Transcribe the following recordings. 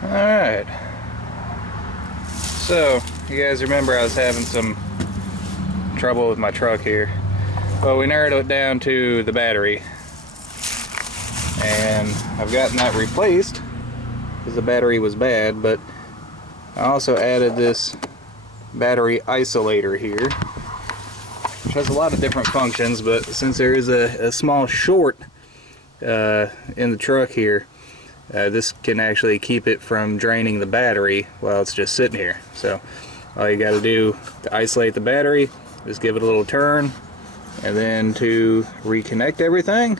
Alright, so you guys remember I was having some trouble with my truck here. Well, we narrowed it down to the battery, and I've gotten that replaced because the battery was bad, but I also added this battery isolator here, which has a lot of different functions, but since there is a small short in the truck here, this can actually keep it from draining the battery while it's just sitting here. So all you got to do to isolate the battery is give it a little turn, and then to reconnect everything,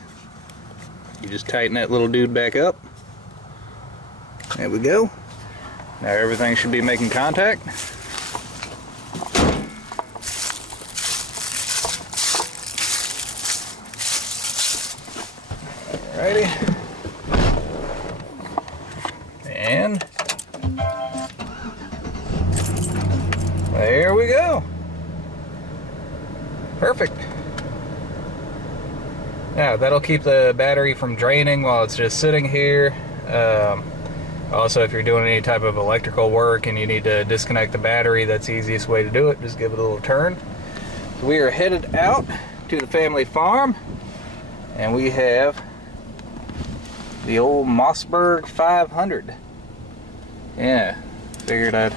you just tighten that little dude back up. There we go. Now everything should be making contact. Alrighty. And there we go. Perfect. Now that'll keep the battery from draining while it's just sitting here. Also, if you're doing any type of electrical work and you need to disconnect the battery, that's the easiest way to do it. Just give it a little turn. So we are headed out to the family farm, and we have the old Mossberg 500. Yeah, figured I'd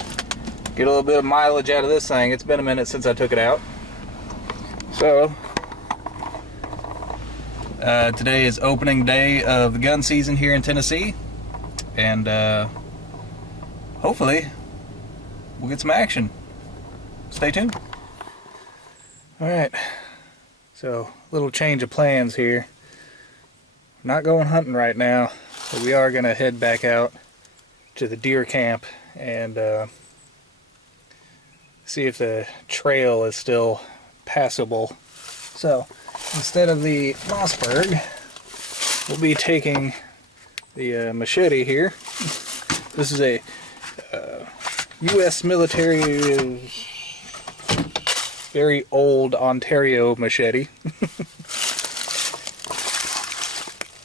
get a little bit of mileage out of this thing. It's been a minute since I took it out. So, today is opening day of the gun season here in Tennessee, and hopefully we'll get some action. Stay tuned. Alright, so little change of plans here. Not going hunting right now, but we are going to head back out to the deer camp and see if the trail is still passable. So instead of the Mossberg, we'll be taking the machete here. This is a U.S. military, very old Ontario machete.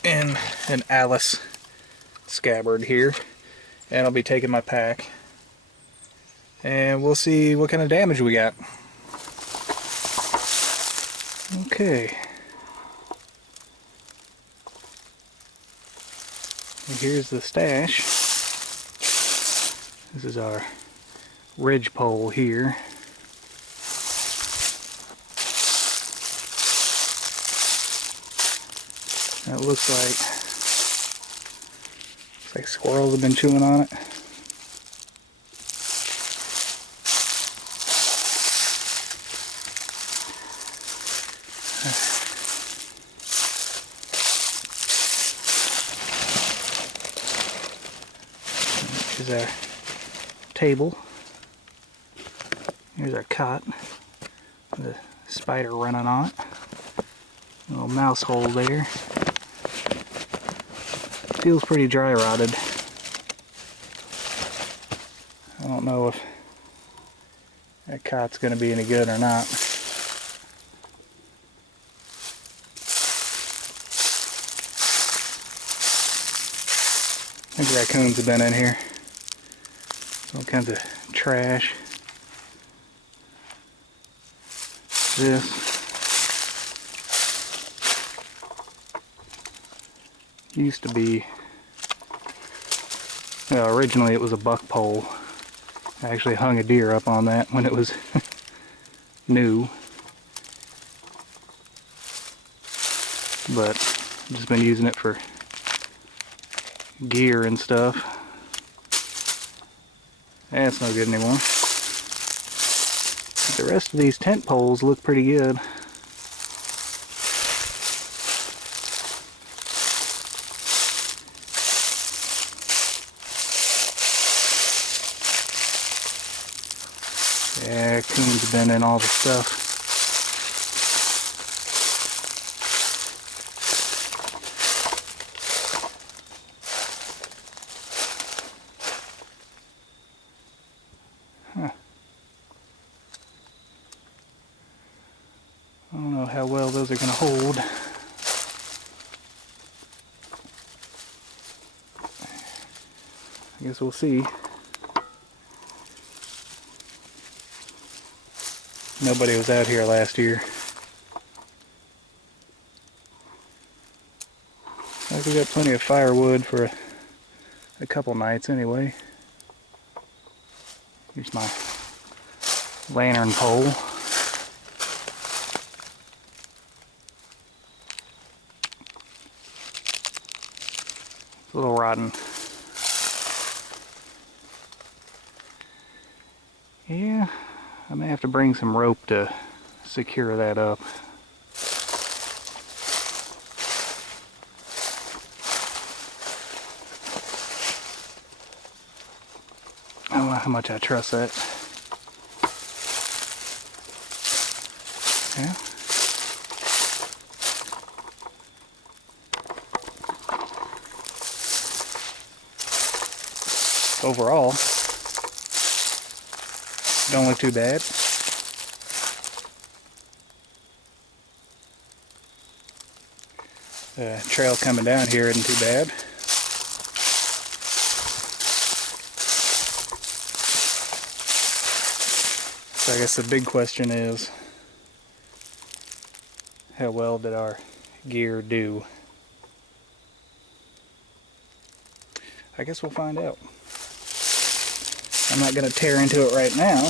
And an Alice scabbard here. And I'll be taking my pack, and we'll see what kind of damage we got. Okay. And here's the stash. This is our ridge pole here. That looks like squirrels have been chewing on it. Here's our table. Here's our cot. The spider running on it. A little mouse hole there. Feels pretty dry rotted. I don't know if that cot's going to be any good or not. I think raccoons have been in here. All kinds of trash. This. Used to be, well, originally it was a buck pole. I actually hung a deer up on that when it was new, but I've just been using it for gear and stuff. That's no good anymore. But the rest of these tent poles look pretty good. Yeah, coons have been in all the stuff. Huh. I don't know how well those are going to hold. I guess we'll see. Nobody was out here last year. Like we got plenty of firewood for a couple nights anyway. Here's my lantern pole. It's a little rotten. Yeah, I may have to bring some rope to secure that up. I don't know how much I trust that. Yeah. Overall, don't look too bad. The trail coming down here isn't too bad. So I guess the big question is, how well did our gear do? I guess we'll find out. I'm not going to tear into it right now.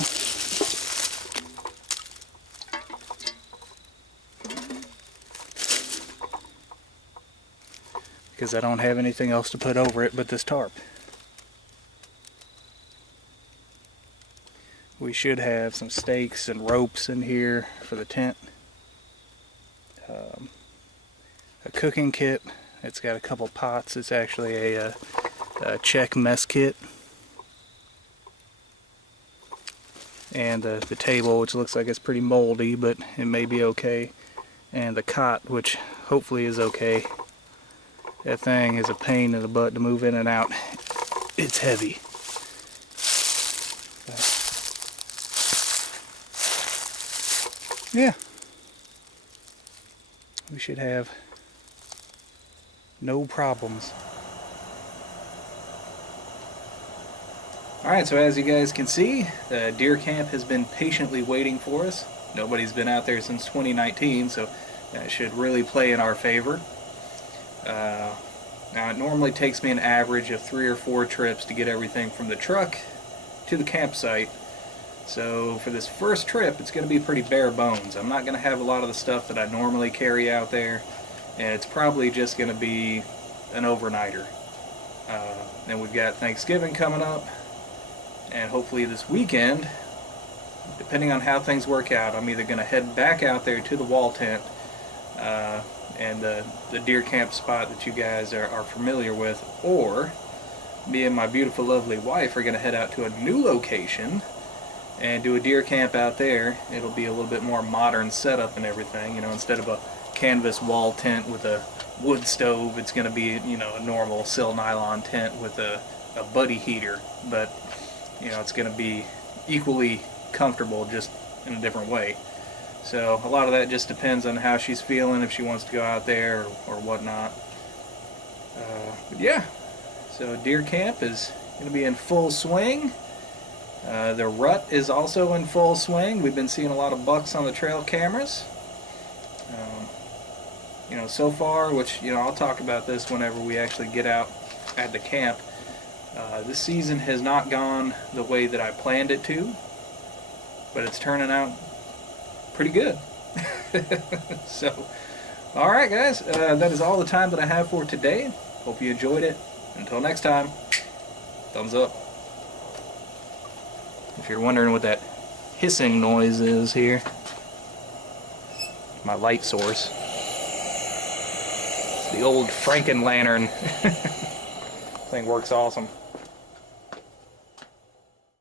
Because I don't have anything else to put over it but this tarp. We should have some stakes and ropes in here for the tent. A cooking kit. It's got a couple pots. It's actually a Czech mess kit. And the table, which looks like it's pretty moldy, but it may be okay. And the cot, which hopefully is okay. That thing is a pain in the butt to move in and out. It's heavy. Yeah. We should have no problems. Alright, so as you guys can see, the deer camp has been patiently waiting for us. Nobody's been out there since 2019, so that should really play in our favor. Now it normally takes me an average of 3 or 4 trips to get everything from the truck to the campsite. So for this first trip, it's going to be pretty bare bones. I'm not going to have a lot of the stuff that I normally carry out there, and it's probably just going to be an overnighter. Then we've got Thanksgiving coming up, and hopefully this weekend, depending on how things work out, I'm either going to head back out there to the wall tent and the deer camp spot that you guys are familiar with, or me and my beautiful lovely wife are going to head out to a new location and do a deer camp out there. It'll be a little bit more modern setup and everything. You know, instead of a canvas wall tent with a wood stove, it's going to be, you know, a normal sil nylon tent with a buddy heater. But, you know, it's going to be equally comfortable, just in a different way. So a lot of that just depends on how she's feeling, if she wants to go out there or whatnot. But yeah, so deer camp is going to be in full swing. The rut is also in full swing. We've been seeing a lot of bucks on the trail cameras. You know, so far, which, you know, I'll talk about this whenever we actually get out at the camp. This season has not gone the way that I planned it to, but it's turning out pretty good. So, alright guys, that is all the time that I have for today. Hope you enjoyed it. Until next time, thumbs up. If you're wondering what that hissing noise is here, my light source. It's the old Franken lantern. Thing works awesome.